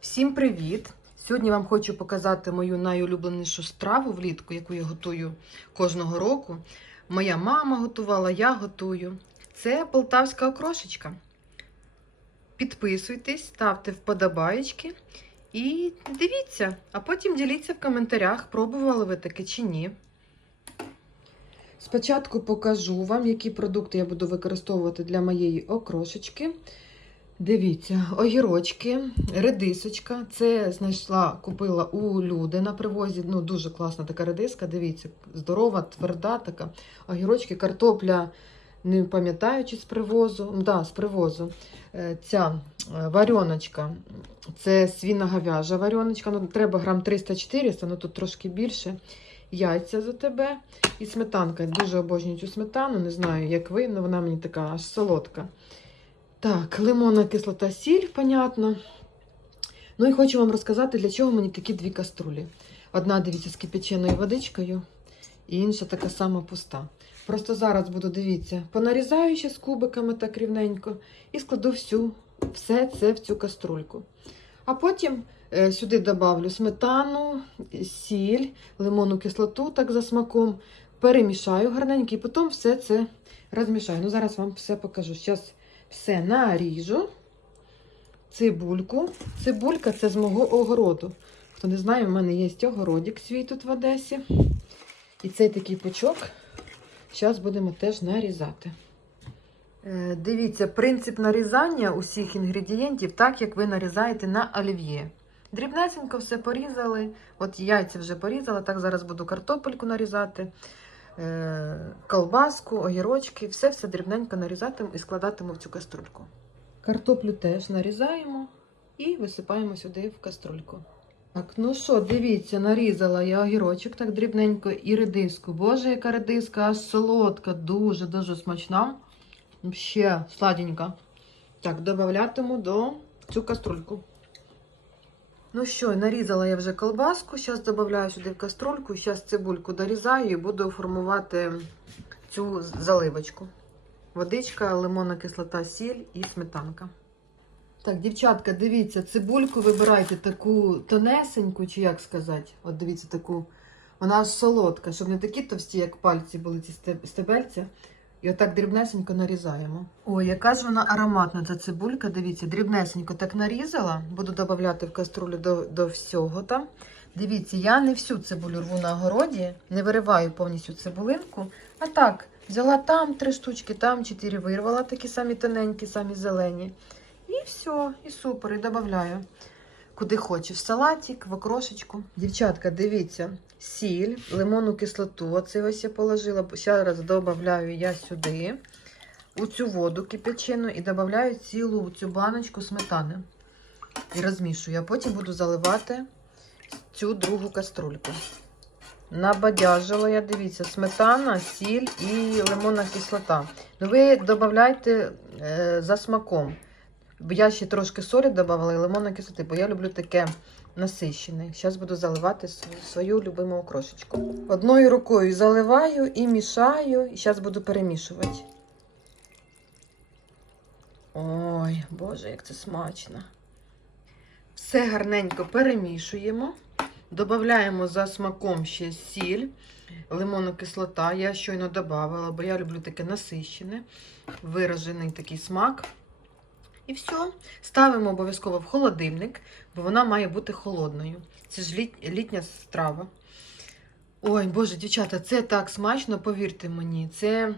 Всім привіт! Сьогодні вам хочу показати мою найулюбленішу страву влітку, яку я готую кожного року. Моя мама готувала, я готую. Це полтавська окрошечка. Підписуйтесь, ставте вподобаєчки і дивіться, а потім діліться в коментарях, пробували ви таке чи ні. Спочатку покажу вам, які продукти я буду використовувати для моєї окрошечки. Дивіться, огірочки, редисочка. Це знайшла, купила у люди на привозі. Ну, дуже класна така редиска. Дивіться, здорова, тверда така. Огірочки, картопля, не пам'ятаю, чи з привозу. Да, з привозу. Е, Ця е, вареночка, це свіно-говяжа вареночка. Ну, треба грам 300-400, ну тут трошки більше. Яйця за тебе і сметанка. Дуже обожнюю цю сметану. Не знаю, як ви, але вона мені така аж солодка. Так, лимонна кислота, сіль, понятно. Ну і хочу вам розказати, для чого мені такі дві каструлі. Одна, дивіться, з кипяченою водичкою, і інша така сама пуста. Просто зараз буду, дивіться, понарізаю ще з кубиками так рівненько і складу всю, все це в цю каструльку. А потім е, сюди добавлю сметану, сіль, лимонну кислоту, так за смаком. Перемішаю гарненько і потім все це розмішаю. Ну, зараз вам все покажу. Зараз все наріжу. Цибульку. Цибулька це з мого огороду. Хто не знає, в мене є огородик свій тут в Одесі. І цей такий пучок. Зараз будемо теж нарізати. Е, Дивіться, принцип нарізання усіх інгредієнтів, так як ви нарізаєте на олів'є. Дрібнесенько все порізали. От яйця вже порізала, так зараз буду картопельку нарізати, колбаску, огірочки, все-все дрібненько нарізатиму і складатиму в цю каструльку. Картоплю теж нарізаємо і висипаємо сюди в каструльку. Так, ну що, дивіться, нарізала я огірочок так дрібненько і редиску. Боже, яка редиска, аж солодка, дуже-дуже смачна. Ще сладенька. Так, додатиму до цю каструльку. Ну що, нарізала я вже колбаску. Зараз додаю сюди в каструльку. Зараз цибульку дорізаю і буду формувати цю заливочку. Водичка, лимонна кислота, сіль і сметанка. Так, дівчатка, дивіться, цибульку вибирайте таку тонесеньку, чи як сказати. От дивіться таку. Вона солодка, щоб не такі товсті, як пальці були ці стеб- стебельця. І отак дрібнесенько нарізаємо. Ой, яка ж вона ароматна, ця цибулька. Дивіться, дрібнесенько так нарізала. Буду додавати в каструлю до, до всього там. Дивіться, я не всю цибулю рву на городі, не вириваю повністю цибулинку. А так, взяла там три штучки, там чотири вирвала, такі самі тоненькі, самі зелені. І все, і супер, і додаю. Куди хочеш, в салатик, в окрошечку. Дівчатка, дивіться, сіль, лимонну кислоту. Оце ось я положила. Зараз додаю я сюди у цю воду кипячену і додаю цілу цю баночку сметани. І розмішую. А потім буду заливати цю другу каструльку. Набадяжила я, дивіться, сметана, сіль і лимонна кислота. Ну, ви додавайте е, за смаком. Я ще трошки солі додавала і лимонної кислоти, бо я люблю таке насищене. Зараз буду заливати свою любиму окрошечку. Одною рукою заливаю і мішаю, і зараз буду перемішувати. Ой, Боже, як це смачно. Все гарненько перемішуємо. Додаємо за смаком ще сіль, лимонну кислота. Я щойно додавала, бо я люблю таке насищене, виражений такий смак. І все. Ставимо обов'язково в холодильник, бо вона має бути холодною. Це ж літ... літня страва. Ой, Боже, дівчата, це так смачно, повірте мені. Це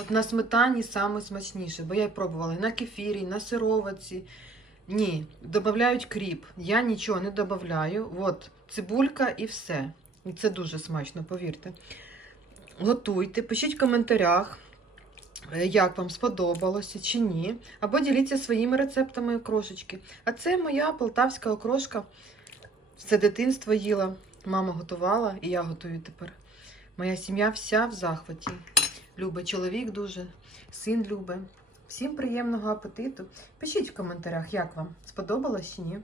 от на сметані саме смачніше, бо я й пробувала і на кефірі, і на сироваці. Ні, додають кріп. Я нічого не додаю. От, цибулька і все. І це дуже смачно, повірте. Готуйте, пишіть в коментарях, як вам сподобалося чи ні. Або діліться своїми рецептами окрошечки. А це моя полтавська окрошка. Все дитинство їла. Мама готувала, і я готую тепер. Моя сім'я вся в захваті. Любить чоловік дуже, син любить. Всім приємного апетиту. Пишіть в коментарях, як вам сподобалось чи ні.